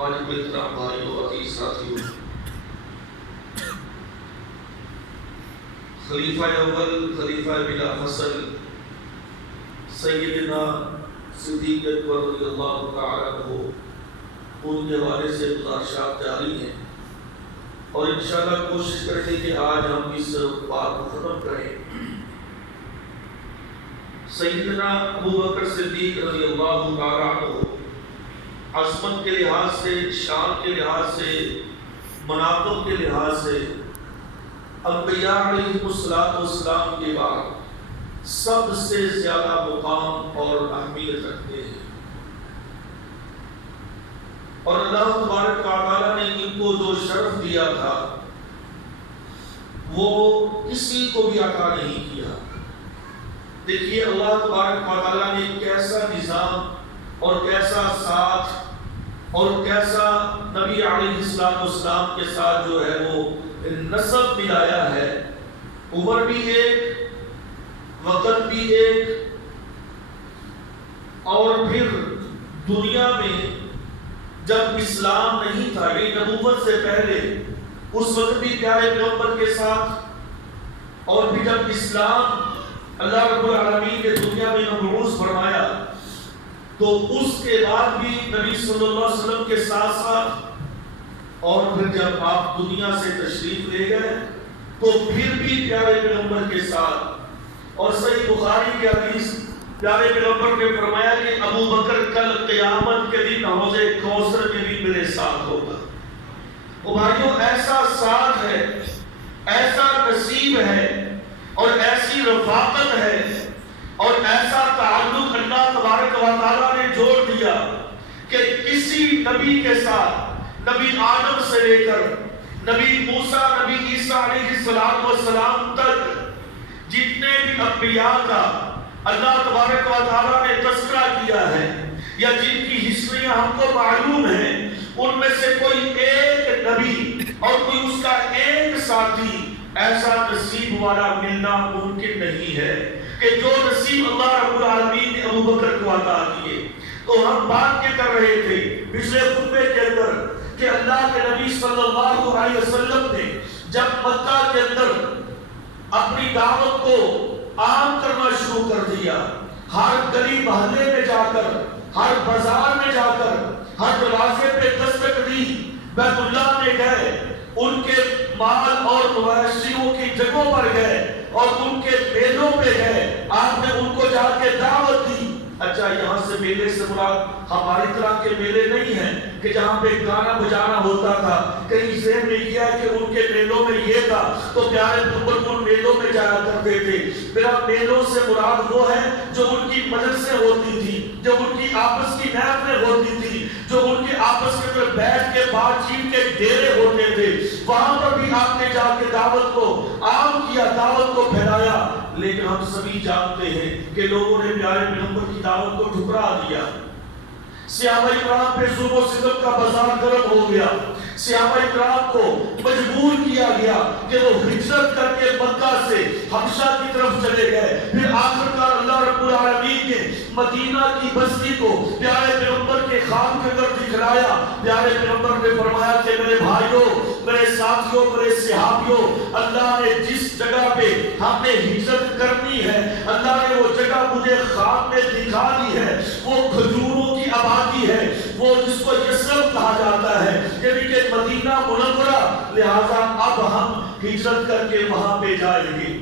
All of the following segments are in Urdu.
واجب احترام بھائیوں اور عزیز ساتھیوں، خلیفہ اول خلیفہ بلا فصل سیدنا صدیق اکبر رضی اللہ تعالیٰ عنہ، ان کے حوالے سے گزارشات جاری ہیں اور انشاءاللہ کوشش کریں کہ آج ہم اس بات کو ختم کریں۔ سیدنا ابو بکر صدیق رضی اللہ تعالیٰ عنہ عظمت کے لحاظ سے، شان کے لحاظ سے، مناقب کے لحاظ سے انبیاء علیہ السلام کے بعد سب سے زیادہ مقام اور اہمیت رکھتے ہیں، اور اللہ تبارک و تعالیٰ نے ان کو جو شرف دیا تھا وہ کسی کو بھی عطا نہیں کیا۔ دیکھیے اللہ تبارک و تعالیٰ نے کیسا نظام اور کیسا ساتھ اور کیسا نبی علیہ السلام کے ساتھ جو ہے وہ نسب ملایا ہے، عمر بھی ایک، وقت بھی ایک، اور پھر دنیا میں جب اسلام نہیں تھا، یہ نبوت سے پہلے اس وقت بھی پیارے پیغمبر کے ساتھ، اور پھر جب اسلام اللہ رب العالمین نے دنیا میں مبعوث فرمایا تو اس کے بعد بھی نبی صلی اللہ علیہ وسلم کے ساتھ ساتھ، اور پھر جب آپ دنیا سے تشریف لے گئے تو پھر بھی پیارے پیغمبر کے ساتھ۔ اور صحیح بخاری کی حدیث پیارے پیغمبر نے فرمایا کہ ابو بکر کل قیامت کے دن حوض کوثر میں بھی میرے ساتھ ہوگا۔ وہ بھائیوں، ایسا ساتھ ہے، ایسا نصیب ہے اور ایسی رفاقت ہے اور ایسا تعلق اللہ تبارک و تعالیٰ نے جوڑ دیا کہ کسی نبی کے ساتھ، نبی آدم سے لے کر نبی موسیٰ، نبی عیسیٰ علیہ السلام تک جتنے بھی انبیاء کا اللہ تبارک و تعالیٰ نے تذکرہ کیا ہے یا جن کی ہسٹریاں ہم کو معلوم ہیں، ان میں سے کوئی ایک نبی اور کوئی اس کا ایک ساتھی ایسا نصیب والا ملنا ممکن نہیں ہے کہ جو نصیب اللہ رب العالمین نے ابو بکر کو عطا کیے۔ تو ہم بات کیا کر رہے تھے پچھلے خطبے کے اندر کہ اللہ کے نبی صلی اللہ علیہ وسلم نے جب مکہ کے اندر اپنی دعوت کو عام کرنا شروع کر دیا، ہر گلی محلے میں جا کر، ہر بازار میں جا کر، ہر دروازے پہ دستک دی، بیت اللہ میں گئے، ان کے مال اور مویشیوں کی جگہوں پر گئے اور ان کے میلوں پہ گئے، آپ نے ان کو جا کے دعوت دی۔ اچھا، یہاں سے میلے سے مراد ہماری طرح کے میلے نہیں ہیں کہ جہاں پہ گانا بجانا ہوتا تھا، کہیں ذہن میں کیا کہ ان کے میلوں میں یہ تھا تو پیارے پیغمبر ان میلوں میں جایا کرتے تھے۔ میرا میلوں سے مراد وہ ہے جو ان کی مجلسیں ہوتی تھی، جو ان کی آپس کی محفلیں ہوتی تھی، جو ان کے آپس کے اندر بیٹھ کے بات چیت کے ڈیرے ہوتے تھے، وہاں پر بھی آپ نے جا کے دعوت کو عام کیا، دعوت کو پھیلایا۔ لیکن ہم سبھی جانتے ہیں کہ لوگوں نے پیارے پیغمبر کی دعوت کو ٹھکرا دیا، صحابہ اکرام پہ ظلم و ستم کا بازار گرم ہو گیا، صحابہ اکرام کو مجبور کیا گیا کہ وہ ہجرت کر کے مکہ سے حبشہ کی طرف چلے گئے۔ پھر آخرکار اللہ رب العالمین نے مدینہ کی بستی کو پیارے پیغمبر کے خواب کے اندر دکھلایا۔ پیارے پیغمبر نے فرمایا کہ میرے بھائیوں، میرے ساتھیوں، میرے صحابیوں، اللہ نے جس جگہ پہ ہم نے ہجرت کرنی ہے، اللہ نے وہ جگہ مجھے خواب میں دکھا دی ہے، وہ کھجوروں کی آبادی ہے، وہ جس کو یثرب کہا جاتا ہے، یعنی کہ مدینہ منورہ، لہذا اب ہم ہجرت کر کے وہاں پہ جائیں گے۔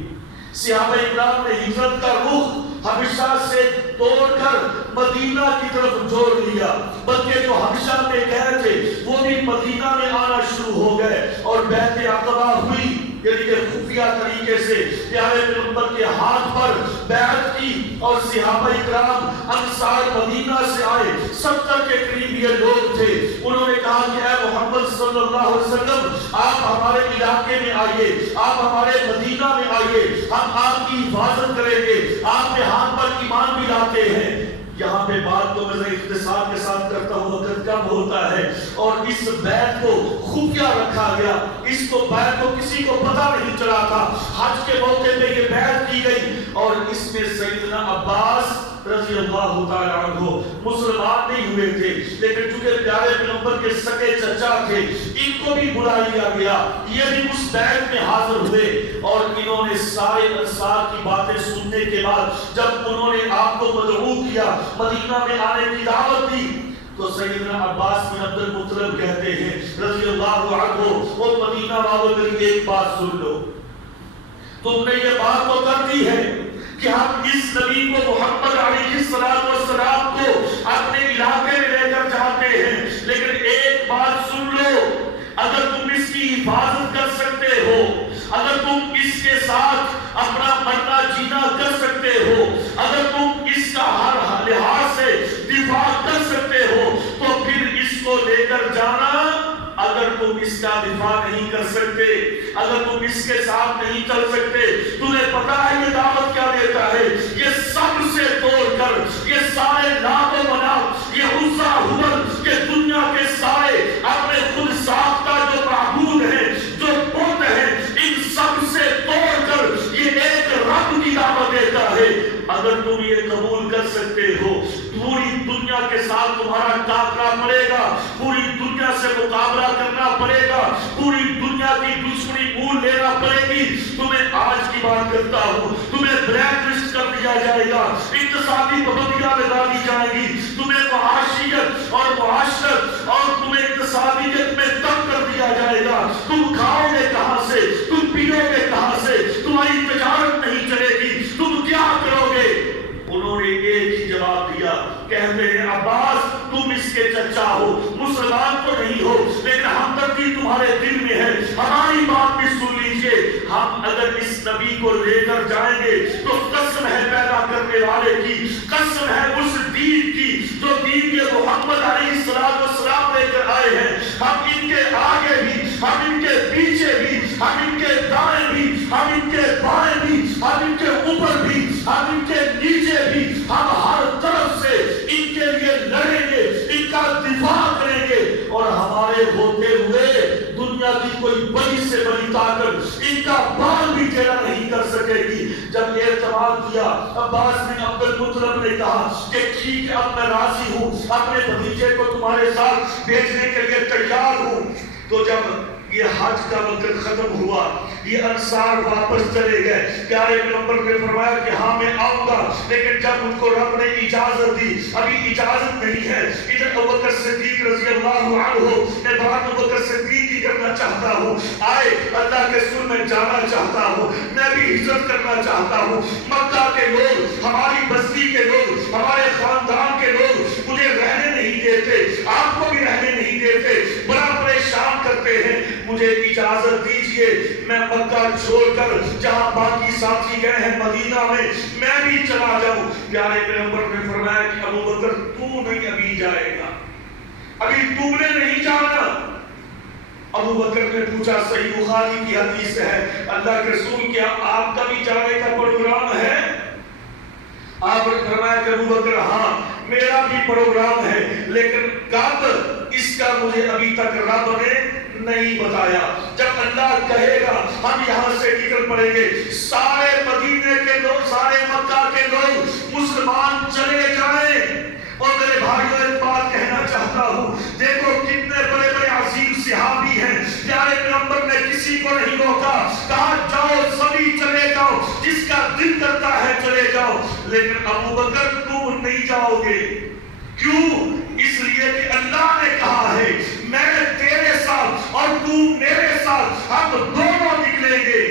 صحابہ اکرام نے ہجرت کا رخ حبشہ سے توڑ کر مدینہ کی طرف جوڑ لیا، بلکہ جو حبشہ میں گئے تھے وہ بھی مدینہ میں آنا شروع ہو گئے اور بیعت عقبہ ہوئی، یعنی کہ خفیہ طریقے سے پیارے پیغمبر کے ہاتھ پر بیعت کی، اور صحابہ اکرام انصار مدینہ سے آئے، 70 کے قریب یہ لوگ تھے۔ انہوں نے کہا کہ اے محمد صلی اللہ علیہ وسلم، آپ ہمارے علاقے میں آئیے، آپ ہمارے مدینہ میں آئیے، ہم آپ کی حفاظت کریں گے، آپ کے ہاتھ پر ایمان بھی لاتے ہیں۔ یہاں پہ بات کو میں اختصار کے ساتھ کرتا ہوں، وقت کم ہوتا ہے، اور اس بیعت کو خفیہ رکھا گیا، اس کو بیعت کو کسی کو پتہ نہیں چلا تھا. حج کے موقع پہ یہ بیعت کی گئی اور اس میں سیدنا عباس رضی اللہ تعالیٰ عنہ مسلمان نہیں ہوئے تھے، لیکن چونکہ پیارے پیغمبر کے سکے چچا تھے ان کو بھی بلا لیا گیا. یہ بھی اس بیعت میں حاضر ہوئے اور انہوں نے سارے انصار کی باتیں سننے کے بعد جب انہوں نے آپ کو مدعو کیا، مدینہ میں آنے کی دعوت دی، تو سیدنا عباس بن عبد المطلب کہتے ہیں رضی اللہ عنہ، وہ مدینہ والوں میری ایک بات سن لو، تم نے یہ بات تو کر دی ہے کہ ہم اس نبی کو محمد علیہ السلام کو اپنے علاقے میں لے کر جاتے ہیں، لیکن ایک بات سن لو، اگر تم اس کی حفاظت کر سکتے ہو، اگر تم اس کے ساتھ اپنا مرنا جینا کر سکتے ہو، اگر تم اس کا ہر لحاظ سے دفاع کر سکتے ہو تو پھر اس کو لے کر جانا. اگر تم اس کا دفاع نہیں کر سکتے، اگر تم اس کے ساتھ نہیں چل سکتے، تمہیں پتا ہے یہ دعوت کیا دیتا ہے؟ یہ سب سے توڑ کر، یہ سارے لات و منات، یہ عزا حبل، یہ دنیا کے سارے اپنے خود ساختہ جو معبود ہیں، جو بت ہیں، ان سب سے توڑ کر یہ ایک رب کی دعوت دیتا ہے. اگر تم یہ قبول کر سکتے ہو، پوری دنیا کے ساتھ تمہارا ٹاکرا پڑے گا، پوری دنیا سے مقابلہ کرنا پڑے گا، پوری دنیا کی دشمنی مول لینا پڑے گی. تمہیں آج کی بات کرتا ہوں، تمہیں بلیک لسٹ کر دیا جائے گا، اقتصادی پابندیاں لگا دی جائیں گی، تمہیں معاشیت اور معاشرت اور تمہیں اقتصادیت میں تنگ کر دیا جائے گا. تم کھاؤ گے کہاں سے، تم پیو گے کہاں سے، تمہاری تجارت نہیں چلے گی، تم کیا کرو گے؟ انہوں نے ایک ہی جواب دیا، کہتے ہیں عباس تم اس کے چچا ہو، مسلمان تو نہیں ہو، لیکن ہمدردی تمہارے دل میں ہے، ہماری بات بھی سن لیجئے. ہم اگر اس نبی کو لے کر جائیں گے تو قسم ہے پیدا کرنے والے کی، قسم ہے اس دین کی جو دین کے محمد علیہ السلام لے کر آئے ہیں. ہم ان کے آگے بھی، ہم ان کے پیچھے بھی، ہم ان کے دائیں بھی، ہم ان کے بائیں بھی، ہم ان کے اوپر بھی، ہم ان کے نیچے بھی، ہم ہر طرف سے ان کے لیے لڑیں گے، ان کا دفاع کریں گے، اور ہمارے ہوتے ہوئے دنیا کی کوئی بڑی سے بڑی طاقت ان کا بال بھی ٹیڑھا نہیں کر سکے گی. جب یہ اعتماد کیا، عباس بن عبد المطلب نے کہا کہ ٹھیک ہے اب میں راضی ہوں، اپنے بھتیجے کو تمہارے ساتھ بھیجنے کے لیے تیار ہوں. تو جب یہ حج کا وقت ختم ہوا، یہ انصار واپس چلے گئے. پیارے پیغمبر نے فرمایا کہ ہاں میں آؤں گا، لیکن جب ان کو رب نے اجازت دی، ابھی اجازت نہیں ہے. ادھر ابوبکر صدیق رضی اللہ عنہ، میں بات ابوبکر صدیق کی کرنا چاہتا ہوں، آئے اللہ کے رسول میں جانا چاہتا ہوں، میں بھی ہجرت کرنا چاہتا ہوں. مکہ کے لوگ، ہماری بستی کے لوگ، ہمارے خاندان کے لوگ مجھے رہنے نہیں دیتے، آپ کو بھی رہنے نہیں دیتے، بڑا پریشان کرتے ہیں. مجھے اجازت دیجئے میں مکہ چھوڑ کر جہاں باقی ساتھی گئے ہیں مدینہ میں بھی چلا جاؤں. پیارے پیغمبر نے فرمایا کہ ابوبکر تو نہیں ابھی جائے گا، ابھی تم نے نہیں جانا. ابوبکر نے پوچھا، صحیح بخاری کی حدیث ہے، اللہ کے رسول کیا آپ کا بھی جانے کا پروگرام ہے؟ آپ نے فرمایا کہ ابوبکر ہاں میرا بھی پروگرام ہے، لیکن کب اس کا مجھے ابھی تک رب نے نہیں بتایا. جب اللہ کہے گا ہم یہاں سے نکل پڑیں گے. سارے مدینے کے لوگ، سارے مکہ کے لوگ مسلمان چلے جائیں. اور میرے بھائیوں ایک بات کہنا چاہتا ہوں، دیکھو کتنے بڑے بڑے عظیم صحابی ہیں. پیارے پیغمبر نے کسی کو نہیں روکا، کہا جاؤ سبھی چلے جاؤ، جس کا دل کرتا ہے چلے جاؤ. لیکن ابوبکر تم نہیں جاؤ گے. کیوں؟ اس لیے کہ اللہ نے کہا ہے میں تیرے ساتھ اور تو میرے ساتھ، ہم دونوں نکلیں گے.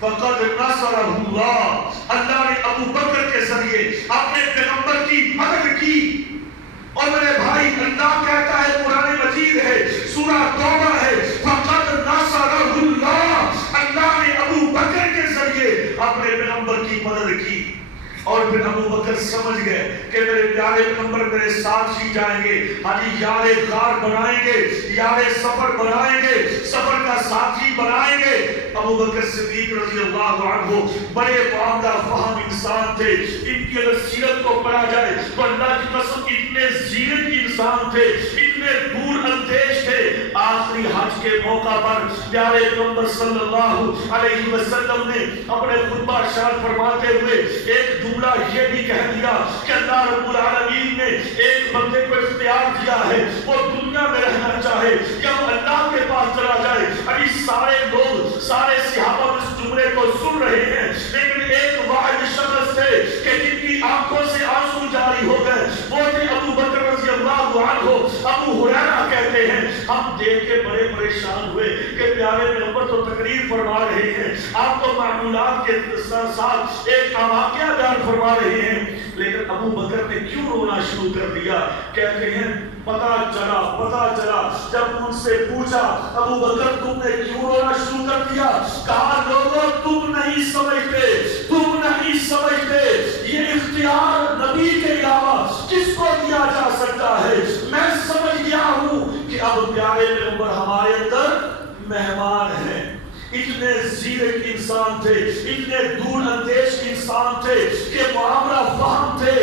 فقد نصرہ اللہ، اللہ نے ابوبکر کے ذریعے اپنے پیغمبر کی مدد کی. اور میرے بھائی اللہ کہتا ہے، قرآن مجید ہے، سورہ توبہ ہے، فقد نصرہ اللہ، اللہ نے ابوبکر کے ذریعے اپنے پیغمبر کی مدد کی. اور پھر ابوبکر سمجھ گئے کہ میرے پیارے پیغمبر میرے ساتھ ہی جائیں گے، ہمیں یار غار بنائیں گے، یار سفر بنائیں گے، سفر کا ساتھی بنائیں گے. ابوبکر صدیق رضی اللہ عنہ بڑے معاملہ فہم انسان تھے. ان کی اگر سیرت کو پڑھا جائے تو اللہ کی قسم اتنے زینت انسان تھے، اتنے دور اندیش تھے. آخری حج کے موقع پر پیارے پیغمبر صلی اللہ علیہ وسلم نے اپنے خطبہ ارشاد فرماتے ہوئے ایک جملہ یہ بھی کہہ دیا کہ اللہ رب العالمین نے ایک بندے کو اختیار دیا ہے، وہ دنیا میں رہنا چاہے یا وہ اللہ کے پاس چلا جائے۔ ابھی سارے لوگ، سارے صحابہ اس جملے کو سن رہے ہیں، لیکن ایک واحد شخص تھے کہ جن کی آنکھوں سے آنسو جاری ہو گئے، وہ تھے ابو بکر رضی اللہ عنہ۔ ابو ہریرہ کہتے ہیں ہم دیکھ کے بڑے پریشان ہوئے کہ پیارے پیغمبر تو تقریر فرما رہے ہیں، آپ تو معمولات کے ساتھ ایک واقعہ بیان فرما رہے ہیں، لیکن ابو بکر نے کیوں رونا شروع کر دیا؟ کہتے ہیں پتا چلا جب ان سے پوچھا ابو بکر تم نے کیوں رونا شروع کر دیا؟ کہا لوگوں تم نہیں سمجھتے یہ اختیار نبی کے علاوہ کس کو دیا جا سکتا ہے۔ میں سمجھ گیا ہوں کہ اب پیارے پیغمبر ہمارے اندر مہمان ہیں۔ اتنے زیرک انسان تھے، اتنے دور اندیش انسان تھے کہ معاملہ فہم تھے۔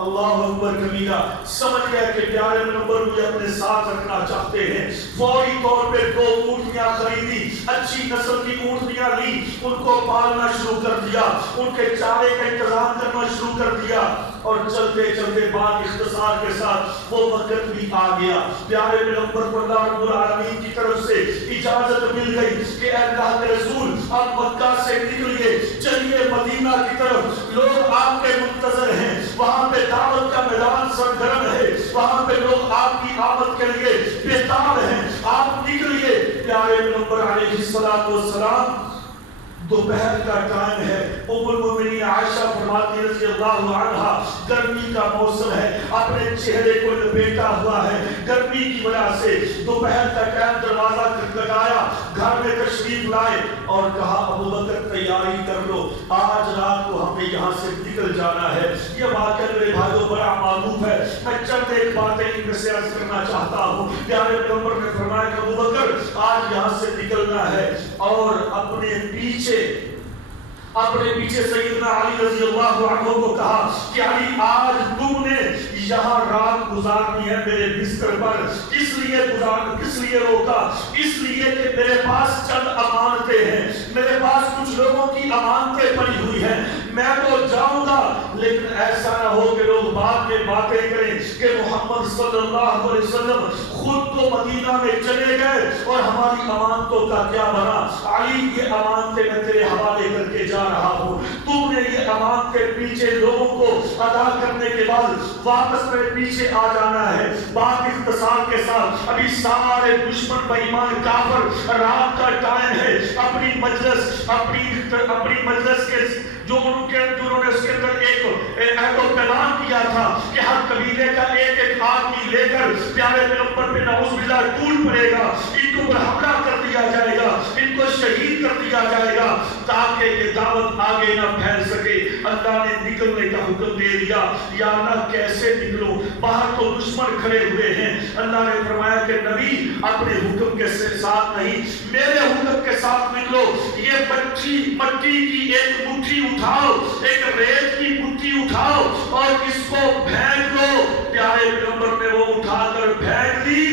اللہ اکبر کبیرہ، سمجھ گیا کہ پیارے پیغمبر مجھے اپنے ساتھ رکھنا چاہتے ہیں۔ فوری طور پہ 2 اونٹنیاں خریدی، اچھی نسل کی اونٹنیاں لی، ان کو پالنا شروع کر دیا، ان کے چارے کا انتظام کرنا شروع کر دیا، اور چلتے چلتے بعد اختصار کے ساتھ وہ وقت بھی آ گیا۔ پیارے پیغمبر کو اللہ رب العالمین کی طرف سے اجازت مل گئی کہ اے اللہ کے رسول آپ مکہ سے نکلیے، چلیے مدینہ کی طرف، لوگ آپ کے منتظر ہیں، وہاں پہ دعوت کا میدان سرگرم ہے، وہاں پہ لوگ آپ کی آمد کے لیے بیتاب ہیں، آپ نکلیے۔ پیارے پیغمبر علیہ السلام دوپہر کا ٹائم ہے، ام المؤمنین عائشہ فرماتی رضی اللہ عنہا گرمی کا موسم ہے، اپنے چہرے کو لپیٹا ہوا ہے، گرمی کی وجہ سے دوپہر کا ٹائم دروازہ کھٹکھٹایا، گھر میں تشریف لائے اور کہا ابو بکر تیاری کر لو، آج رات کو ہمیں یہاں سے نکل جانا ہے۔ یہ واقعہ میرے بھائیوں بڑا معروف ہے، میں چند ایک باتیں ان میں سے عرض کرنا چاہتا ہوں۔ پیارے پیغمبر نے فرمایا کہ ابو بکر آج یہاں سے نکلنا ہے، اور اپنے پیچھے سیدنا علی رضی اللہ عنہ کو کہا کہ علی آج تم نے یہاں رات گزارنی ہے میرے بستر پر۔ کس لیے روکا؟ اس لیے کہ میرے پاس چند امانتیں ہیں، میرے پاس کچھ لوگوں کی امانتیں پڑی ہوئی ہیں، میں تو جاؤں گا لیکن ایسا نہ ہو کہ لوگ بعد میں باتیں کریں کہ محمد صلی اللہ علیہ وسلم خود تو مدینہ میں چلے گئے اور ہماری امانتوں کا کیا بنا؟ علی یہ امانتیں میں تیرے حوالے کر کے جا رہا ہوں، تم نے یہ امانتیں پیچھے لوگوں کو ادا کرنے کے بعد واپس میرے پیچھے آ جانا ہے۔ بات اختصار کے ساتھ ابھی سارے دشمن بے ایمان کافر، رات کا ٹائم ہے، اپنی مجلس کے جنہوں نے اس کے اندر ایک عہد و پیمان کیا تھا کہ ہر قبیلے کا ایک آدمی لے کر پیارے پیغمبر پہ نعوذ باللہ ٹول پڑے گا، ان کو پر حملہ کر دیا جائے گا، ان کو شہید کر دیا جائے گا تاکہ یہ دعوت آگے نہ پھیل سکے۔ اللہ نے نکلنے کا حکم دے دیا۔ یا اللہ کیسے نکلو؟ باہر تو دشمن کھڑے ہوئے ہیں۔ اللہ نے فرمایا کہ نبی اپنے حکم کے ساتھ نہیں، میرے حکم کے ساتھ نکلو۔ یہ مٹی کی ایک مٹھی اٹھاؤ، ایک ریت کی مٹھی اٹھاؤ اور اس کو پھینک دو۔ پیارے پیغمبر نے وہ اٹھا کر پھینک دی۔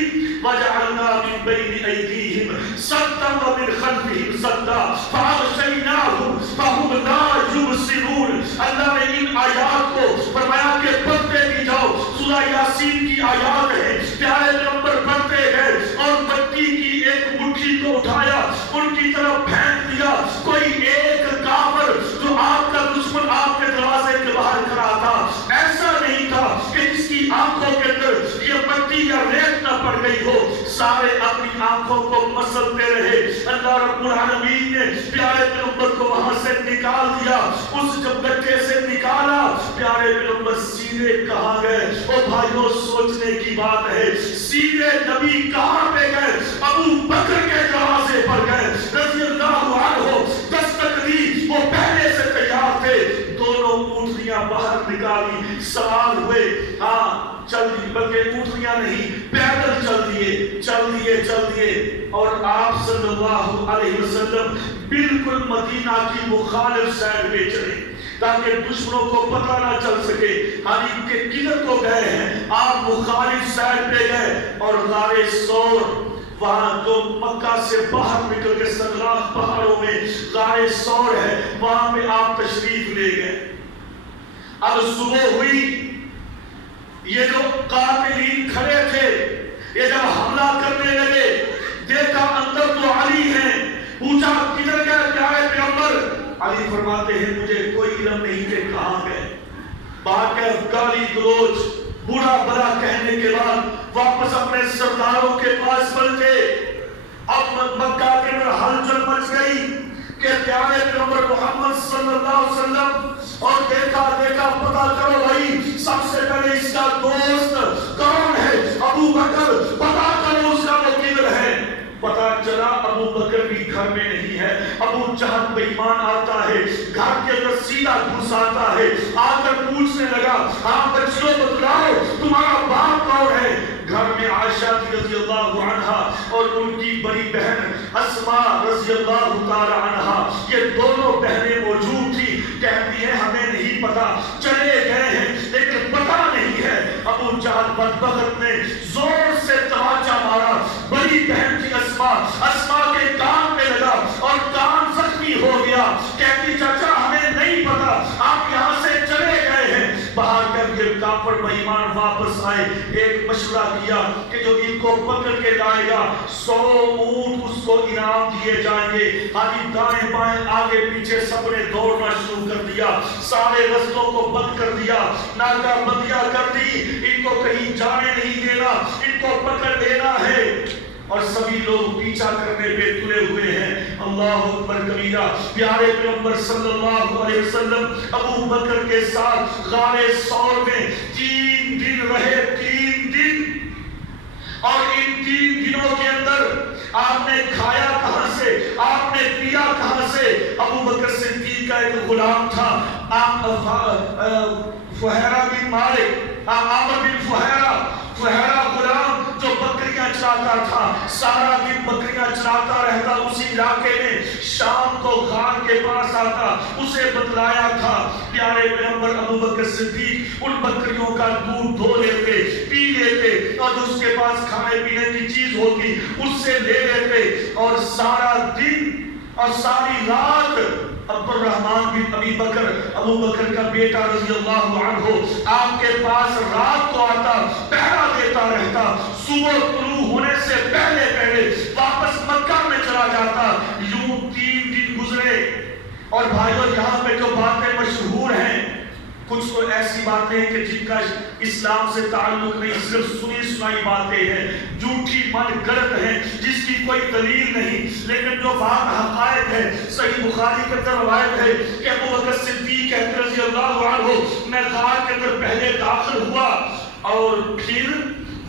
وَجَعَلْنَا مِن بَيْنِ أَيْدِيهِمْ سَدًّا وَمِنْ خَلْفِهِمْ سَدًّا فَأَغْشَيْنَاهُمْ فَهُمْ لَا يُبْصِرُونَ۔ اللہ نے ان آیات کو فرمایا کہ پڑھتے بھی جاؤ، سورہ یاسین کی آیات ہے، پیارے پیغمبر پڑھتے گئے اور مٹی کی ایک مٹھی کو اٹھایا، ان کی طرف پھینک دیا۔ کوئی ایک کافر جو آپ کا دشمن آپ کے دروازے کے باہر کھڑا تھا ایسا نہیں تھا کہ جس کی آنکھوں کے اندر یہ مٹی یا ریت نہ پڑ گئی ہو، سارے اپنی آنکھوں کو مسلتے رہے۔ اللہ رب العالمین نے پیارے پیغمبر کو وہاں سے نکال دیا، اس جب گڈھے سے نکالا پیارے پیغمبر سیدھے کہاں گئے؟ او بھائیوں سوچنے کی بات ہے، سیدھے نبی کہاں پہ گئے؟ ابو بکر کے دروازے پر گئے رضی اللہ عنہ، دستک دی، وہ پہلے سے تیار تھے، دونوں اونٹنیاں باہر نکالی، سوار ہوئے، ہاں چل دی، بلکہ اونٹنیاں نہیں پیدل چل دیے اور آپ صلی اللہ علیہ وسلم بالکل مدینہ کی مخالف سائڈ پہ چلے تاکہ دشمنوں کو پتہ نہ چل سکے ہم کے کدھر کو گئے ہیں۔ آپ مخالف سائڈ پہ گئے اور غار ثور وہاں جو مکہ سے باہر نکل کے سنگلاخ پہاڑوں میں غار ثور ہے وہاں پہ آپ تشریف لے گئے۔ اب صبح ہوئی، یہ جو قاتلین کھڑے تھے یہ جب حملہ کرنے لگے دیکھا اندر تو علی ہیں، پوچھا کدھر گئے پیارے پیغمبر؟ علی فرماتے ہیں مجھے کوئی علم نہیں کہ کہاں گئے۔ بات کہ گالی گلوچ برا بلا کہنے کے بعد واپس اپنے سرداروں کے پاس پلٹے۔ اب مکہ کے اندر ہلچل مچ گئی کہ پیارے پیغمبر محمد صلی اللہ علیہ وسلم، اور دیکھا پتہ کرو بھائی سب سے پہلے اس کا دوست کون ہے؟ ابو بکر، پتہ کرو اس کا وہ کدھر ہے۔ پتہ چلا ابو بکر بھی گھر میں نہیں ہے۔ ابو جہل بے ایمان آتا ہے، گھر کے اندر سیدھا گھس آتا ہے، آ کر پوچھنے لگا ہاں بچیوں بتلاؤ تمہارا باپ کون ہے؟ گھر میں عائشہ رضی اللہ عنہا اور ان کی بڑی بہن اسماء رضی اللہ تعالی عنہا، یہ دونوں بہنیں موجود تھی۔ کہتی ہیں ہمیں نہیں پتا، چلے گئے ہیں لیکن پتا نہیں ہے۔ ابو جہل بدبخت نے زور سے تماچا مارا، بڑی بہن کی اسماء کے کان میں لگا اور کان زخمی ہو گیا۔ کہتی چچا ہمیں نہیں پتا، آپ یہاں سے چلے گئے ہیں۔ باہر کر یہ کافر بے ایمان واپس آئے، ایک مشورہ کیا کہ جو ان کو پکڑ کے لائے گا 100 اونٹ اس کو انعام دیے جائیں گے۔ حاجی دائیں بائیں آگے پیچھے سب نے دوڑنا شروع کر دیا، سارے رستوں کو بند کر دیا، ناکہ بندیاں کر دی، ان کو کہیں جانے نہیں دینا، ان کو پکڑ لینا ہے، اور سبھی لوگ پیچھا کرنے پہ تلے ہوئے ہیں۔ اللہ اکبر کبیرہ۔ پیارے پیغمبر صلی اللہ علیہ وسلم ابو بکر کے ساتھ غار ثور میں 3 دن رہے، 3 دن، اور ان 3 دنوں کے اندر آپ نے کھایا کہاں سے، آپ نے پیا کہاں سے؟ ابو بکر صدیق کا ایک غلام تھا، فہیرہ بن مالک، عامر بن فہیرہ غلام جو بکریاں چراتا تھا، سارا دن بکریاں چراتا رہتا اسی علاقے میں، شام کو غار کے پاس آتا، اسے بتلایا تھا پیارے پیغمبر ابو بکر صدیق ان بکریوں کا دودھ دھو لیتے، پی لیتے، اور اس کے پاس کھانے پینے کی چیز ہوتی اس سے لے لیتے، اور سارا دن اور ساری رات عبد الرحمن بن ابی بکر، ابو بکر کا بیٹا رضی اللہ عنہ، آپ کے پاس رات کو آتا، پہرا دیتا رہتا، صبح طلوع ہونے سے پہلے واپس مکہ میں چلا جاتا۔ یوں 3 دن گزرے، اور بھائیو یہاں پہ جو باتیں مشہور ہیں، کچھ تو ایسی باتیں ہیں کہ جن کا اسلام سے تعلق نہیں، صرف سنی سنائی باتیں ہیں، جھوٹی من گڑت ہیں جس کی کوئی دلیل نہیں، لیکن جو بات حقائق ہے، صحیح بخاری کے اندر روایت ہے کہ ابو بکر صدیق رضی اللہ عنہ میں غار کے اندر پہلے داخل ہوا، اور پھر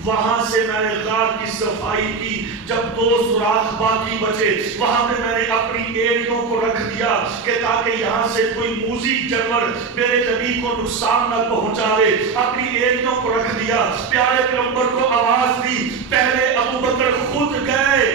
وہاں سے میں نے غار کی صفائی کی، جب 2 سوراخ باقی بچے وہاں پہ میں نے اپنی ایڑیوں کو رکھ دیا کہ تاکہ یہاں سے کوئی موذی جانور میرے نبی کو نقصان نہ پہنچائے، اپنی ایڑیوں کو رکھ دیا۔ پیارے پیغمبر کو آواز دی، پہلے ابو بکر خود گئے،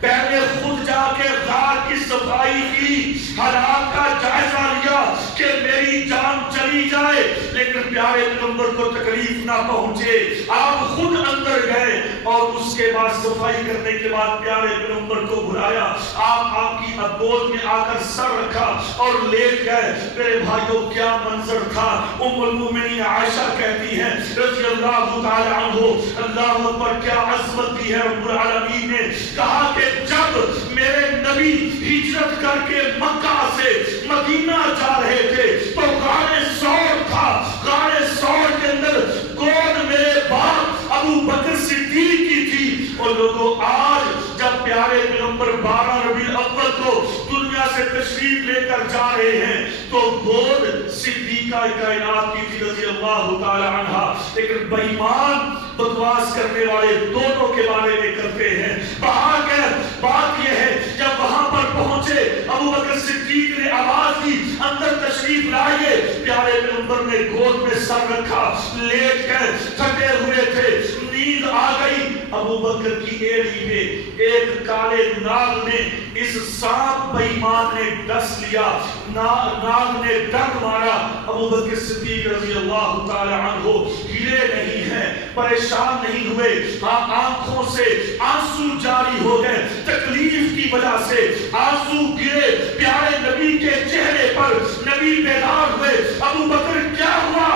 پہلے خود جا کے غار کی صفائی کی، حالات کا جائزہ لیا کہ میری جان چلی جائے لیکن پیارے پیغمبر کو تکلیف نہ پہنچے۔ آپ خود اندر گئے اور اس کے بعد صفائی کرنے کے بعد پیارے پیغمبر کو بلایا، آپ کی گود میں آ کر سر رکھا اور لیٹ گئے۔ میرے بھائیوں کیا منظر تھا! ام المومنین عائشہ کہتی ہیں رضی اللہ تعالی عنہ، اللہ اکبر، کیا عظمت دی ہے رب العالمین نے، کہا کہ جب میرے نبی ہجرت کر کے مکہ سے مدینہ جا رہے تھے تو غار ثور تھا، غار ثور کے اندر گود میرے باپ ابو بکر صدیق کی تھی۔ اور لوگوں آج جب پیارے پیغمبر 12 ربیع الاول کو دنیا سے تشریف لے کر جا رہے ہیں تو گود صدیقہ کائنات کی تھی رضی اللہ تعالی عنہا، لیکن بے ایمان بکواس کرنے والے دونوں کے بارے میں کرتے ہیں۔ بات یہ ہے جب وہاں پر پہنچے ابو بکر صدیق نے آواز دی اندر تشریف لائیے، پیارے پیغمبر نے گود میں سر رکھا، لیٹ گئے، تھکے ہوئے تھے، نیند آ گئی۔ ابو بکر کی ایڑی میں ایک کالے ناگ نے، اس سانپ بے ایمان نے ڈس لیا، ناگ نے ڈنک مارا۔ ابو بکر صدیق رضی اللہ تعالی عنہ ہلے نہیں ہیں، پریشان نہیں ہوئے، آنکھوں سے آنسو جاری ہو گئے، تکلیف کی وجہ سے آنسو گرے پیارے نبی کے چہرے پر، نبی بیدار ہوئے۔ ابو بکر کیا ہوا؟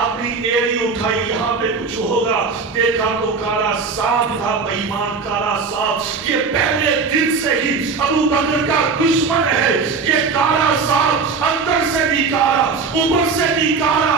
اپنی ایڑی اٹھائی، یہاں پہ کچھ ہوگا، دیکھا تو کالا سانپ تھا، بے ایمان کالا سانپ۔ یہ پہلے دن سے ہی ابو بکر کا دشمن ہے، یہ کالا سانپ اندر سے بھی کالا، اوپر سے بھی کالا۔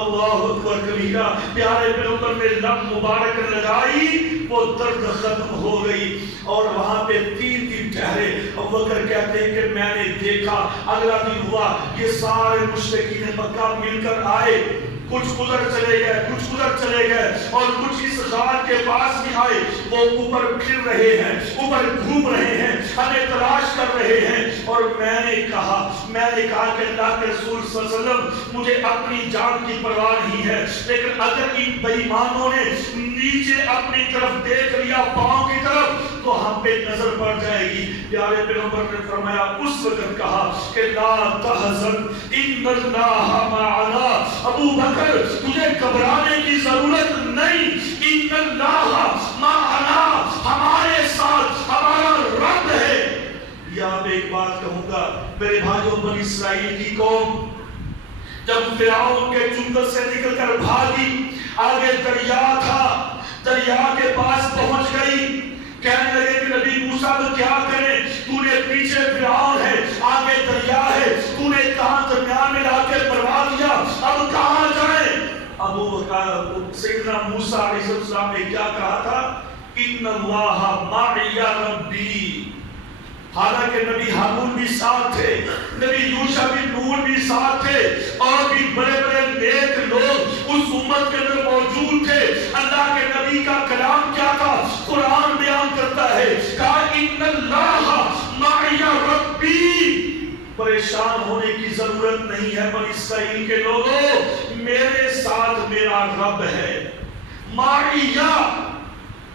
اللہ اکبر کبیرہ، پیارے پیغمبر نے لب مبارک لگائی، وہ درد ختم ہو گئی، اور وہاں پہ 3 دن ٹھہرے۔ ابو بکر کہتے ہیں کہ میں نے دیکھا، اگلا دن ہوا، یہ سارے مشرکین مکہ مل کر آئے، کچھ ادھر چلے گئے، کچھ ادھر چلے گئے، اور کچھ اس غار کے پاس بھی آئے۔ وہ اوپر پھر رہے ہیں، اوپر گھوم رہے ہیں، ہمیں تلاش کر رہے ہیں۔ اور میں نے کہا کہ اللہ کے رسول صلی اللہ علیہ وسلم، مجھے اپنی جان کی پرواہ نہیں ہے، لیکن اگر ان بے ایمانوں نے نیچے اپنی طرف دیکھ لیا، پاؤں کی طرف، تو ہم پہ نظر پڑ جائے گی۔ پیارے پیغمبر نے فرمایا، اس وقت کہا کہ لا تحزن ان اللہ معنا، ابو بکر تجھے گھبرانے کی ضرورت نہیں، ان اللہ معنا، ہمارے ساتھ ہمارا رب ہے۔ یہاں پہ ایک بات کہوں گا میرے بھائیوں، بنی اسرائیل کی قوم جب فرعون کے چنگل سے نکل کر بھاگی، آگے دریا تھا، دریا کے پاس پہنچ گئی، کہنے لگے کہ نبی موسیٰ تو کیا کریں، تو نے پیچھے فرعون ہے، آگے دریا ہے، تو نے کہاں درمیان میں لا کے بروا دیا، اب کہاں جائیں؟ سیدنا موسیٰ علیہ السلام نے کیا کہا تھا؟ ان اللہ معی ربی۔ حالانکہ نبی ہارون بھی ساتھ تھے، نبی یوشع بن نون بھی ساتھ تھے، اور بھی بڑے بڑے نیک لوگ اس امت کے اندر موجود تھے۔ اللہ کے نبی کا کلام کیا تھا؟ قرآن بیان کرتا ہے، کہا ان اللہ معی ربی، پریشان ہونے کی ضرورت نہیں ہے بنی اسرائیل کے لوگوں، میرے ساتھ میرا رب ہے۔ معیہ،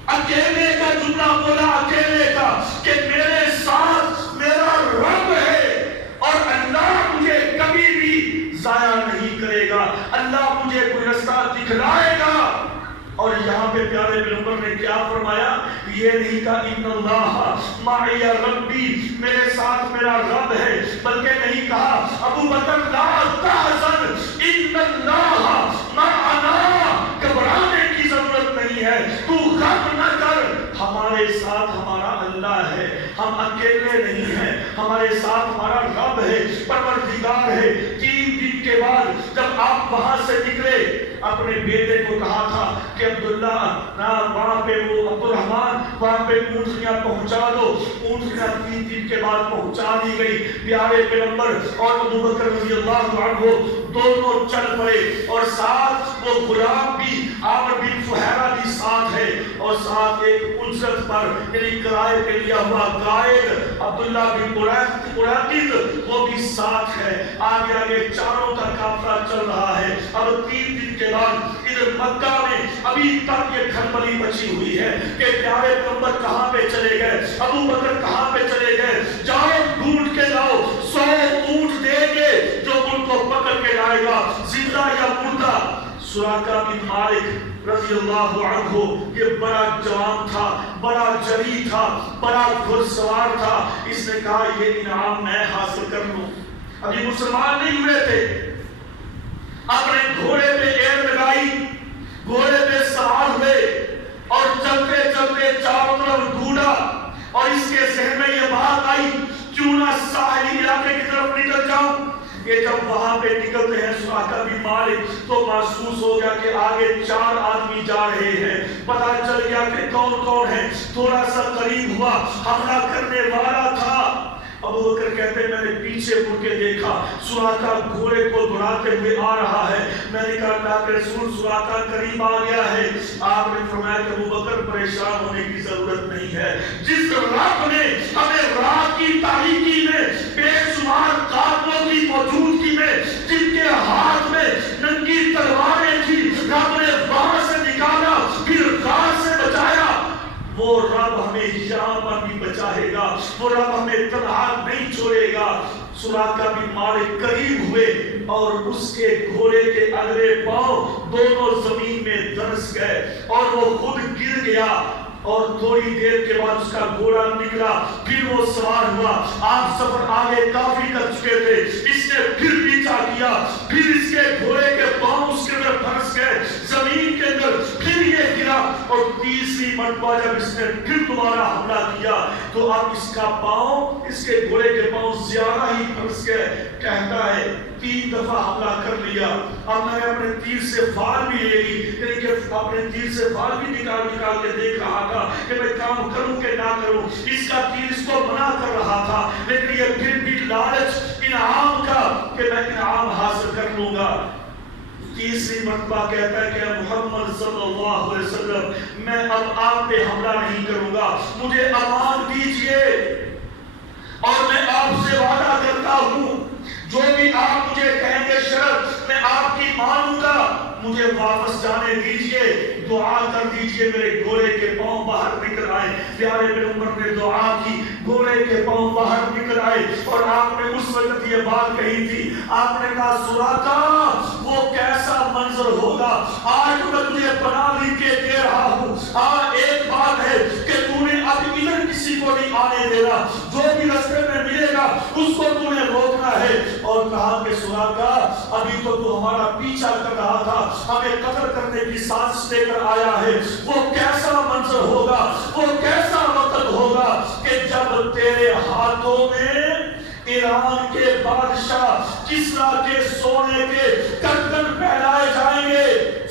اکیلے کا جملہ بولا، اکیلے کا، کہ میرے ساتھ میرا رب ہے، اور اللہ مجھے کبھی بھی ضائع نہیں کرے گا، اللہ مجھے کوئی رستہ دکھلائے گا۔ اور یہاں پہ پیارے پیغمبر نے کیا فرمایا؟ یہ نہیں کہا ان اللہ معی ربی، میرے ساتھ میرا رب ہے، بلکہ نہیں کہا ابو بکر لا تحزن ان اللہ معنا، گھبرانے کی ضرورت نہیں ہے، تو غم نہ کر، ہمارے ساتھ ہمارا اللہ ہے، ہم اکیلے نہیں ہیں، ہمارے ساتھ ہمارا رب ہے، پروردگار ہے۔ 3 دن کے بعد جب آپ وہاں سے نکلے، اپنے بیٹے کو کہا تھا کہ عبداللہ وہاں پہ وہ عبد الرحمن وہاں پہ اونٹنیاں پہنچا دو۔ اونٹنیاں 3 دن کے بعد پہنچا دی گئی۔ پیارے پیغمبر اور ابو بکر رضی اللہ عنہ دونوں چل پڑے، اور ساتھ وہ غلام بھی عامر بن فہیرہ بھی ساتھ ہے، اور ساتھ ایک اجرت پر یعنی کرائے پہ لیا ہوا قائد عبداللہ بن قریظہ وہ بھی ساتھ ہے۔ آگے آگے چاروں کا قافلہ چل رہا ہے۔ اب 3 دن کے بعد ادھر مکہ میں ابھی تک یہ کھلبلی مچی ہوئی ہے کہ پیارے پیغمبر کہاں پہ چلے گئے، ابو بکر کہاں پہ چلے گئے، جاؤ ڈھونڈ کے لاؤ، 100 اونٹ دیں گے جو ان کو پکڑ کے لائے گا، زندہ یا مردہ۔ سراقہ بن مالک رضی اللہ عنہ یہ بڑا جوان تھا، بڑا جری تھا، بڑا گھڑ سوار تھا، اس نے کہا یہ انعام میں حاصل کر لوں۔ ابھی مسلمان نہیں ہوئے تھے، اپنے گھوڑے پہ ایڑ لگائی، گھوڑے پہ سوار ہوئے، اور چلتے چلتے چاروں طرف ڈھونڈا، اور اس کے ذہن میں یہ بات آئی کیوں نہ ساحلی علاقے کی طرف نکل جاؤں۔ یہ جب وہاں پہ نکلتے ہیں سراقہ بن مالک تو محسوس ہو گیا کہ آگے 4 آدمی جا رہے ہیں، پتہ چل گیا کہ کون کون ہے، تھوڑا سا قریب ہوا، حملہ کرنے والا تھا۔ ابو بکر کہتے ہیں میں نے پیچھے مڑ کے دیکھا، سراقہ گھوڑے کو دوڑاتے ہوئے آ رہا ہے، میں نے کہا اللہ کے رسول سراقہ قریب آ گیا ہے۔ آپ نے فرمایا کہ ابو بکر پریشان ہونے کی ضرورت نہیں ہے، جس رب نے ہمیں رات کی تاریکی میں بے شمار قاتلوں کی موجودگی میں، جن کے ہاتھ میں ننگی تلواریں تھی، رب نے وہاں سے نکالا، پھر غار سے بچایا، وہ رب ہمیں یہاں پر بھی بچائے گا، وہ رب ہمیں تنہا نہیں چھوڑے گا۔ سراقہ بن مالک قریب ہوئے، اور اس کے گھوڑے کے اگلے پاؤں دونوں زمین میں دھنس گئے اور وہ خود گر گیا، اور تھوڑی دیر کے بعد اس کا گھوڑا نکلا، پھر وہ سوار ہوا۔ آپ سفر آگے کافی کر چکے تھے، اس نے پھر پیچھا کیا، پھر اس کے گھوڑے کے پاؤں اس کے اندر پھنس گئے زمین کے اندر، پھر یہ گرا، اور تیسری مرتبہ جب اس نے پھر دوبارہ حملہ کیا تو اب اس کا پاؤں، اس کے گھوڑے کے پاؤں زیادہ ہی پھنس گئے۔ کہتا ہے 3 دفعہ حملہ کر لیا، اب میں نے اپنے تیر سے فال بھی لے لی، یعنی کہ اپنے تیر سے فال بھی نکال کے دیکھ رہا تھا کہ میں کام کروں کہ نہ کروں۔ اس کا تیر اس کو منع کر رہا تھا، لیکن یہ پھر بھی لالچ انعام کا کہ میں انعام حاصل کر لوں گا۔ تیسری مرتبہ کہتا ہے کہ محمد صلی اللہ علیہ وسلم میں اب آپ پہ حملہ نہیں کروں گا، مجھے امان دیجئے اور میں آپ سے وعدہ کرتا ہوں جو بھی آپ مجھے کہیں گے شرط میں آپ کی مانوں گا، مجھے واپس جانے دیجئے، دعا کر دیجئے میرے گھوڑے کے پاؤں باہر نکل آئے۔ پیارے پیغمبر نے دعا کی، گھوڑے کے پاؤں باہر نکل آئے، اور آپ نے اس وقت یہ بات کہی تھی، آپ نے کہا سراقہ وہ کیسا منظر ہوگا، آج میں تجھے پناہ لکھ کے دے رہا ہوں، ایک بات ہے کہ تو نے اب ادھر کسی کو نہیں آنے دینا، جو بھی راستے میں ملے گا اس کو تو نے روکنا ہے۔ اور کہا کہ سراقہ ابھی تو ہمارا پیچھا کر رہا تھا، ہمیں قتل کرنے کی سازش لے کر آیا ہے، وہ کیسا منظر ہوگا، وہ کیسا وقت ہوگا کہ جب تیرے ہاتھوں میں ایران کے بادشاہ کسرا کے سونے کے کنگن پہنائے جائیں گے۔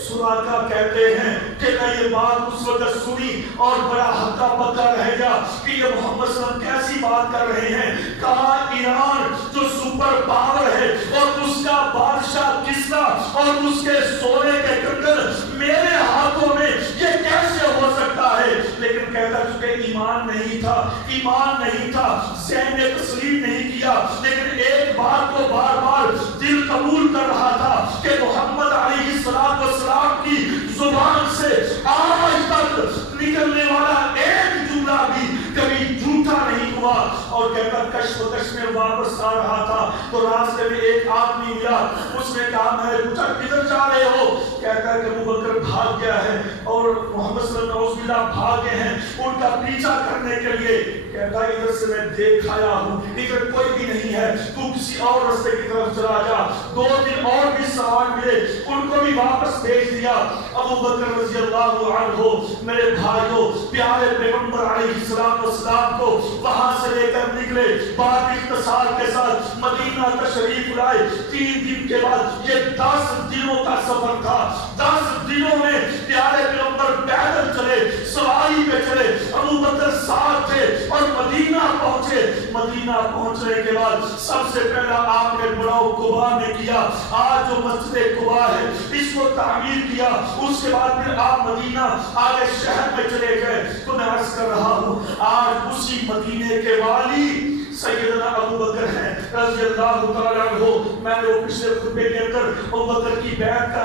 سراقہ کہتے ہیں کہ میں یہ بات اس وقت سنی اور بڑا ہکا پکا رہ گیا کہ یہ محمد صلی اللہ علیہ وسلم کیسی بات کر رہے ہیں۔ کہا ایران جو سپر پاور ہے اور اس کا بادشاہ کسرا اور اس کے سونے کے کنگن میرے ہاتھوں میں، یہ کیسے ہو سکتا ہے؟ لیکن کہتا چونکہ ایمان نہیں تھا، ذہن نے تسلیم نہیں کیا، لیکن ایک بات کو بار بار دل قبول کر رہا تھا کہ محمد علیہ السلام کی زبان سے آج تک نکلنے والا ایک جملہ بھی کبھی جھوٹا نہیں ہوا۔ اور کہتا کش میں واپس آ رہا تھا تو راستے میں ایک آدمی ملا، اس نے کہا میں نے پوچھا کدھر جا رہے ہو؟ کہتا ہے کہ ابو بکر بھاگ گیا ہے اور محمد صلی اللہ علیہ وسلم بھاگے ہیں ان کا پیچھا کرنے کے لیے۔ کہتا ہے ادھر سے میں دیکھ آیا ہوں، ادھر کوئی بھی نہیں ہے، تو کسی اور راستے کی طرف چلا جا۔ 2 دن اور بھی سوار ملے، ان کو بھی واپس بھیج دیا۔ ابو بکر رضی اللہ عنہ میرے بھائیوں پیارے پیغمبر علیہ السلام کو وہاں سے لے کر نکلے، بعد اختصار کے ساتھ مدینہ تشریف لائے۔ 3 دن کے بعد یہ 10 دنوں کا سفر تھا، 10 دنوں میں پیارے پیغمبر پیدل چلے، سواری پہ چلے، ابو بکر ساتھ تھے اور مدینہ پہنچے۔ مدینہ پہنچنے کے بعد سب سے پہلا آپ نے بڑاؤ قباء میں کیا، آج جو مسجد قباء ہے اس کو تعمیر کیا۔ اس کے بعد پھر آپ مدینہ آگے شہر میں چلے گئے۔ تو میں عرض کر رہا ہوں آج اسی مدینے کے والی سیدنا ابو بکر ہیں رضی اللہ تعالیٰ عنہ۔ میں نے وہ پچھلے خطبے کے اندر ابو بکر کی بیعت کا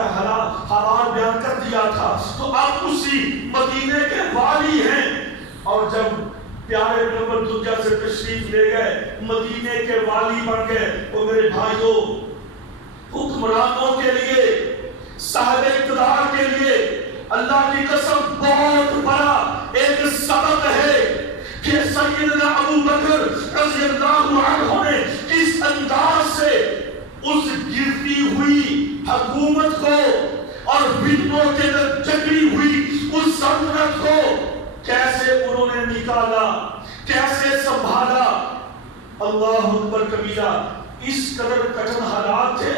حوال بیان کر دیا تھا، تو آپ اسی مدینے کے والی ہیں۔ اور جب پیارے پیغمبر دنیا سے تشریف لے گئے، مدینے کے والی بن گئے، تو میرے بھائیوں حکمرانوں کے لیے، صاحب اقتدار کے لیے اللہ کی قسم بہت بڑا ایک سبق ہے کہ سیدنا ابو بکر رضی اللہ عنہ نے کس انداز سے اس گرتی ہوئی حکومت کو اور فتنوں کے اندر جکڑی ہوئی اس سلطنت کو کیسے انہوں نے نکالا، کیسے سنبھالا۔ اللہ اکبر کبیرہ، اس قدر کٹھن حالات تھے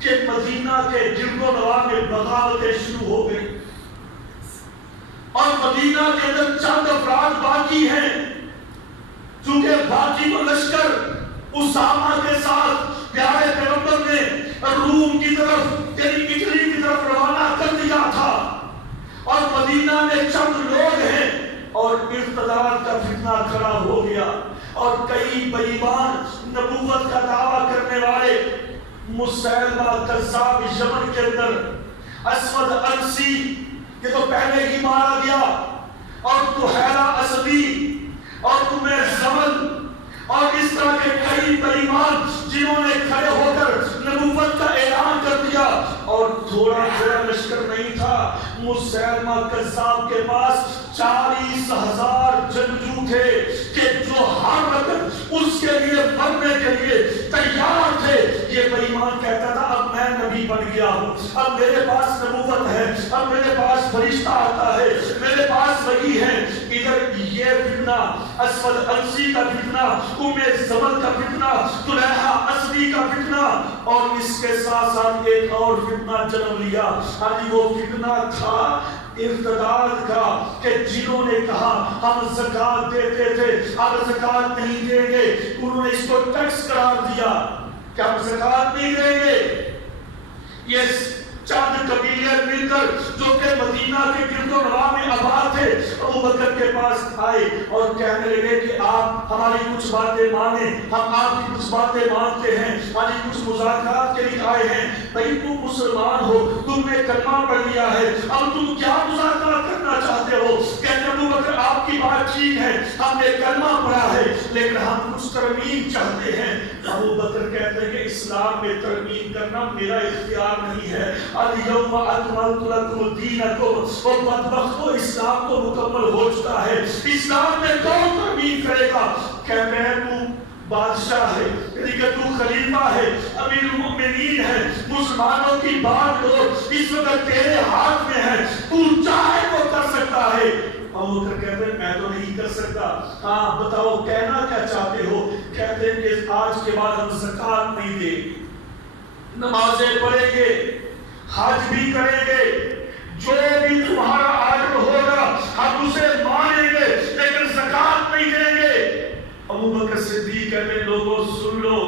کہ مدینہ کے گرد و نواح میں بغاوتیں شروع ہو گئی، اور مدینہ کے اندر چند افراد باقی ہیں، چونکہ باقی تو لشکر اسامہ کے ساتھ پیارے پیغمبر نے روم کی طرف یعنی اٹلی کی طرف روانہ کر دیا تھا، اور مدینہ میں چند لوگ ہیں اور اقتدار کا فتنہ کھڑا ہو گیا، اور کئی بے ایمان نبوت کا دعویٰ کرنے والے، مسیلمہ کذاب یمن کے اندر، اسود انسی یہ تو پہلے ہی مارا گیا، اور طحیلہ اسدی اور تمہیں زمن اور اس طرح کے کئی بے ایمان جنہوں نے کھڑے ہو کر نبوت کا دیا اور تھوڑا تھوڑا لشکر نہیں تھا. مسیلمہ کذاب کے پاس 40,000 جنگجو تھے کہ جو ہر وقت اس کے لیے مرنے کے لیے تیار تھے. یہ بے ایمان کہتا تھا اب میں نبی بن گیا ہوں, اب میرے پاس نبوت ہے, اب میرے پاس فرشتہ آتا ہے, میرے پاس وحی ہے. ادھر یہ فتنہ, اسود انسی کا فتنہ, زمن کا فتنہ, طلحہ اسدی کا فتنہ, اور اس کے ساتھ ساتھ ایک اور فتنہ جنم لیا. وہ فتنہ تھا ارتداد کا کہ جنہوں نے کہا ہم زکات دیتے تھے اب زکات نہیں دیں گے. انہوں نے اس کو ٹیکس قرار دیا کہ ہم زکات نہیں دیں گے. یہ چند قبیلے مل کر جو کہ مدینہ کے گرد و نواح میں آباد تھے ابو بکر کے پاس آئے اور کہنے لگے کہ آپ ہماری کچھ باتیں مانیں, ہم آپ کی کچھ باتیں مانتے ہیں, ہماری کچھ مذاکرات کے لیے آئے ہیں. بھائی تم مسلمان ہو, تم نے کلمہ پڑھ لیا ہے, اب تم کیا مذاکرات کرنا چاہتے ہو؟ کہتے ابو بکر آپ کی بات ٹھیک ہے, ہم نے کلمہ پڑھا ہے لیکن ہم کچھ ترمیم چاہتے ہیں. ابو بکر کہتے ہیں کہ اسلام میں ترمیم کرنا میرا اختیار نہیں ہے. اليوم اکملت لکم دینکم, وہ بدبخت کو اسلام کو مکمل ہو چکا ہے, اسلام میں کون ترمیم کرے گا؟ کہتے ہیں تو بادشاہ ہے, یعنی کہ تو خلیفہ ہے, امیر المؤمنین ہے, مسلمانوں کی بات لو اس وقت تیرے ہاتھ میں ہے, تو چاہے وہ کر سکتا ہے. ابو بکر کہتے ہیں میں تو نہیں کر سکتا. ہاں بتاؤ کہنا کیا چاہتے ہو؟ کہتے ہیں کہ آج کے بعد ہم زکات نہیں دیں گے, نمازیں پڑھیں گے, حج بھی کریں گے, جو بھی تمہارا آجر ہوگا ہم اسے مانیں گے لیکن زکات نہیں دیں گے. ابو بکر صدیق کہتے ہیں لوگوں سن لو,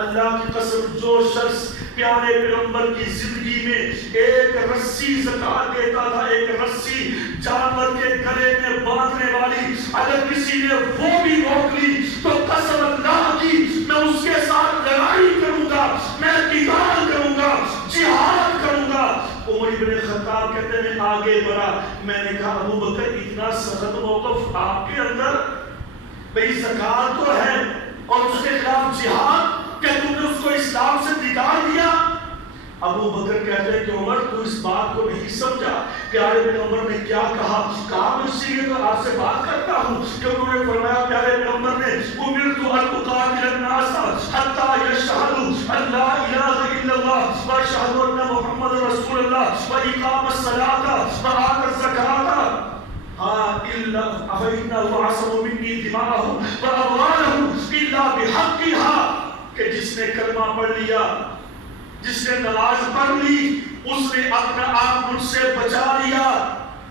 اللہ کی قسم جو شخص پیارے پیغمبر کی زندگی میں ایک رسی زکات دیتا تھا, ایک رسی جانور کے گلے میں باندھنے والی, اگر کسی نے وہ بھی روک لی تو قسم اللہ کی میں اس کے ساتھ لڑائی کروں گا, میں قتال کروں گا, جہاد کروں گا. عمر بن خطاب کہتے ہیں میں آگے بڑھا, میں نے کہا ابو بکر اتنا سخت موقف آپ کے اندر, بھئی زکات تو ہے اور اس کے خلاف جہاد, کہ تم نے اس کو اسلام سے نکال دیا. ابو بکر کہتے ہیں کہ عمر تو اس بات کو نہیں سمجھا, پیارے پیغمبر نے کیا کہا. کہا میں اسی لیے تو آپ سے بات کرتا ہوں کہ انہوں نے فرمایا پیارے پیغمبر نے امرت ان اقاتل الناس حتی یشہدوا ان لا الہ الا اللہ واشہدوا ان محمد رسول اللہ واقام الصلاۃ وآتوا الزکاۃ الا فإنه عصم منی دماءهم واموالهم الا بحقها. کہ جس نے کلمہ پڑھ لیا, جس نے نماز پڑھ لی, اس نے اپنا آپ مجھ سے بچا لیا,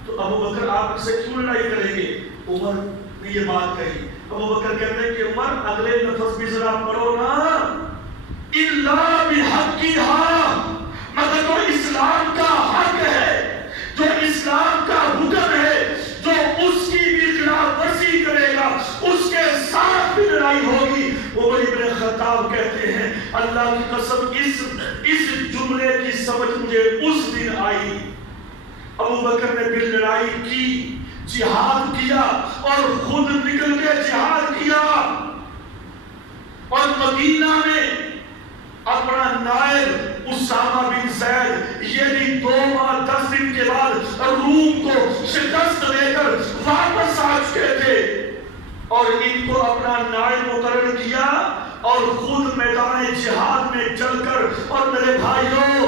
تو ابو بکر آپ سے کیوں لڑائی کریں گے؟ عمر نے یہ بات کہی. ابو بکر کہتے ہیں کہ عمر اگلے لفظ بھی ذرا پڑھو نا, الا بحقها, مگر جو اسلام کا حق ہے, جو اسلام کا حکم ہے, جو اس کی بھی خلاف ورزی کرے گا اس کے ساتھ بھی لڑائی ہوگی. عمر بن خطاب کہتے ہیں اللہ کی قسم اس جملے کی سمجھ مجھے اس دن آئی. ابو بکر نے پھر لڑائی کی, جہاد کیا اور خود نکل کے جہاد کیا, اور مدینہ میں اپنا نائب اسامہ بن زید یہ بھی 2 ماہ 10 دن کے بعد روم کو شکست دے کر واپس آ چکے تھے, اور ان کو اپنا نائب مقرر کیا اور خود میدان جہاد میں چل کر. اور میرے بھائیوں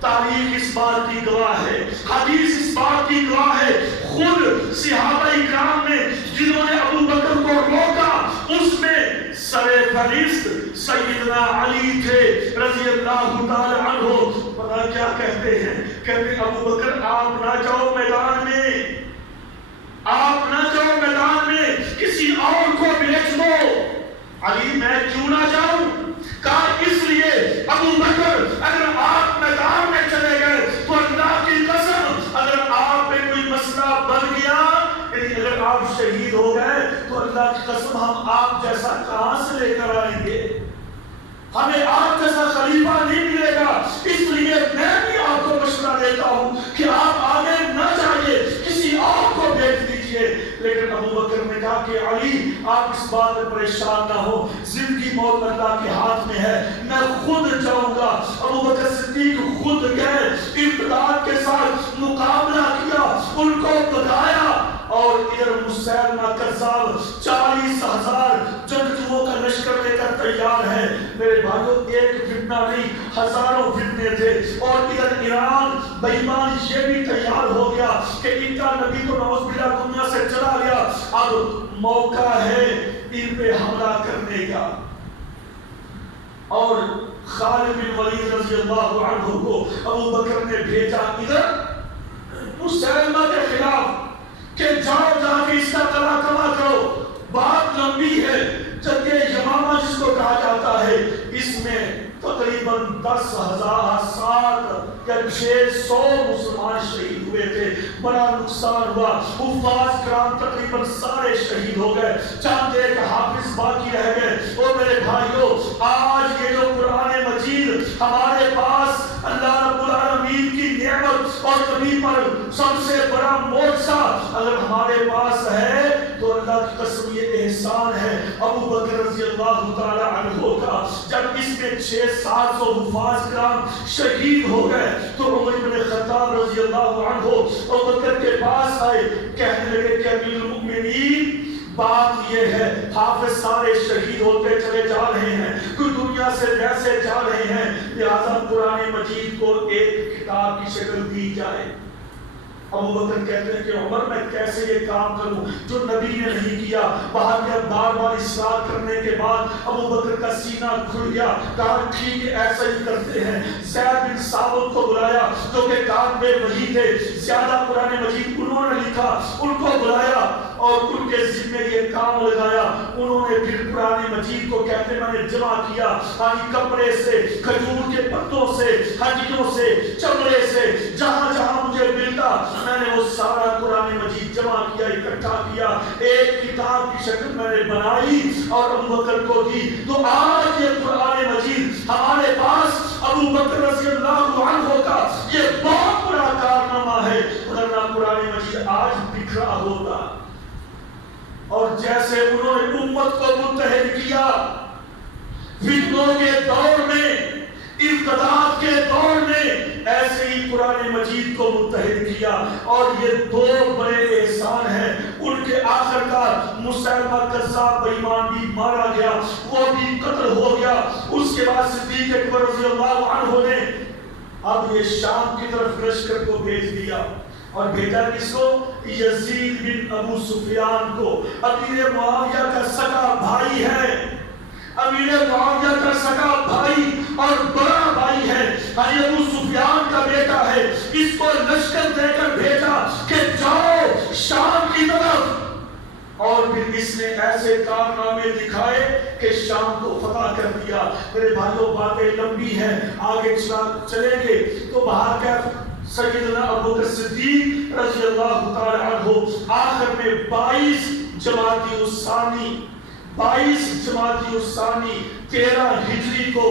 تاریخ اس بات کی گواہ ہے, حدیث اس بات کی گواہ ہے, خود صحابہ اکرام نے جنہوں نے ابو بکر کو روکا اس میں سر فہرست سیدنا علی تھے رضی اللہ تعالی عنہ. پتہ کیا کہتے ہیں؟ کہتے ابو بکر آپ نہ جاؤ میدان میں, آپ نہ جاؤ میدان میں, کسی اور کو بھیج دو. علی میں کیوں نہ جاؤں؟ کہا اس لیے ابو بکر اگر آپ میدان میں چلے گئے تو اللہ کی قسم اگر آپ میں کوئی مسئلہ بن گیا, یعنی اگر آپ شہید ہو گئے تو اللہ کی قسم ہم آپ جیسا کہاں سے لے کر آئیں گے, ہمیں آپ جیسا خلیفہ نہیں ملے گا. اس لیے میں بھی آپ کو مشورہ دیتا ہوں کہ آپ آگے نہ جائیے, کسی اور کو بھیج دیجیے. لیکن ابو بکر نے کہا کہ علی آپ اس بات میں پریشان نہ ہو، زندگی موت اللہ کے ہاتھ میں ہے، میں خود جاؤں گا۔ ابو بکر صدیق خود گئے، امداد کے ساتھ مقابلہ کیا، ان کو بتایا، اور ادھر مسیلمہ کذاب 40,000 جنگجوؤں کا لشکر لے کر تیار ہے۔ میرے بھائیوں، ایک فتنہ نہیں، ہزاروں فتنے تھے، اور ادھر ایران بے ایمان یہ بھی تیار ہو گیا کہ ان کا نبی تو نعوذ باللہ دنیا سے چلا گیا، اب موقع ہے ان پہ حملہ کرنے کا۔ اور خالد بن ولید رضی اللہ عنہ کو ابو بکر نے بھیجا ادھر مسیلمہ کے خلاف کہ جاؤ جا کے اس کا تلا کما کرو۔ بات لمبی ہے، جنگ یمامہ جس کو کہا جاتا ہے، اس میں تقریباً 10,000 7 یا 600 مسلمان شہید ہوئے تھے، بڑا نقصان ہوا، حفاظ کرام تقریباً سارے شہید ہو گئے، چند ایک حافظ باقی رہ گئے۔ اور میرے بھائیوں، آج یہ جو قرآن مجید ہمارے پاس اللہ رب العالمین کی نعمت اور نبی پر سب سے بڑا معجزہ اگر ہمارے پاس ہے تو اللہ کی قسم یہ احسان ہے ابو بکر رضی اللہ تعالی عنہ کا۔ جب اس میں 600-700 حفاظ کرام شہید ہو گئے تو عمر بن خطاب رضی اللہ عنہ ابو بکر کے پاس آئے، کہنے لگے کہ امیر المؤمنین بات یہ ہے، حافظ سارے شہید ہوتے چلے جا رہے ہیں، کوئی دنیا سے ویسے جا رہے ہیں، لہذا قرآن مجید کو ایک کتاب کی شکل دی جائے۔ ابو بکر کہتے ہیں کہ عمر میں کیسے یہ کام کروں جو نبی نے نہیں کیا۔ وہاں کے بار بار اصرار کرنے کے بعد ابو بکر کا سینہ کھل گیا، کہا ٹھیک ہے ایسا ہی کرتے ہیں۔ زید بن ثابت کو بلایا جو کہ کاتب وحی تھے، زیادہ قرآن مجید انہوں نے لکھا، ان کو بلایا اور ان کے ذمے یہ کام لگایا۔ انہوں نے پھر قرآن مجید کو کہتے میں نے جمع کیا، کپڑے سے، کھجور کے پتوں سے، ہڈیوں سے، چمڑے سے، جہاں جہاں مجھے ملتا میں نے وہ سارا قرآن مجید جمع کیا، اکٹھا کیا، ایک کتاب کی شکل میں نے بنائی اور ابو بکر کو دی۔ تو آج یہ قرآن مجید ہمارے پاس ابو بکر رضی اللہ عنہ کا یہ بہت بڑا کارنامہ ہے، ورنہ قرآن مجید آج بکھرا ہوتا۔ اور جیسے انہوں نے امت کو متحد کیا فتنوں کے دور میں، ارتداد کے دور میں، ایسے ہی قرآن مجید کو متحد کیا۔ اور یہ دو بڑے احسان ہیں۔ ان کے آخر کار مسیلمہ کذاب بے ایمان بھی مارا گیا، وہ بھی قتل ہو گیا۔ اس کے بعد صدیق اکبر رضی اللہ عنہ نے اب یہ شام کی طرف لشکر کو بھیج دیا، اور بھیجا کس کو؟ یزید بن ابو سفیان کو، امیر معاویہ کا سگا بھائی ہے، امیر معاویہ کا سگا بھائی اور بڑا بھائی ہے، ابو سفیان کا بیٹا ہے۔ اس کو لشکر دے کر بھیجا کہ جاؤ شام کی طرف، اور پھر اس نے ایسے کارنامے دکھائے کہ شام کو فتح کر دیا۔ میرے بھائیوں باتیں لمبی ہیں، آگے چلیں گے تو باہر کا سیدنا ابو بکر صدیق رضی اللہ تعالی عنہ آخر میں 22 جمادی الثانی 13 ہجری کو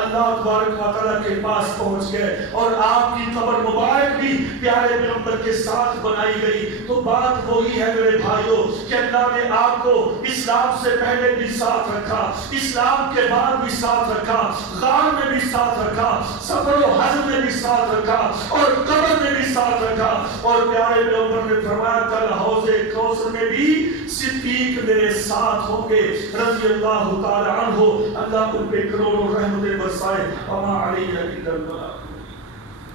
اللہ تبارک و تعالیٰ کے پاس پہنچ گئے، اور آپ کی قبر مبارک بھی پیارے پیغمبر کے ساتھ بنائی گئی۔ تو بات وہی ہے میرے بھائیوں کہ اللہ نے آپ کو اسلام سے پہلے بھی ساتھ رکھا، اسلام کے بعد بھی ساتھ رکھا، غار میں بھی ساتھ رکھا، سفر و حج میں بھی ساتھ رکھا، اور قبر میں بھی ساتھ رکھا۔ اور پیارے پیغمبر نے فرمایا کل حوض کوثر میں بھی صدیق میرے ساتھ ہوں گے رضی اللہ تعالی عنہ۔ اللہ ان پہ کروڑوں رحمتیں برسائے، وما علیہ الا البلاغ۔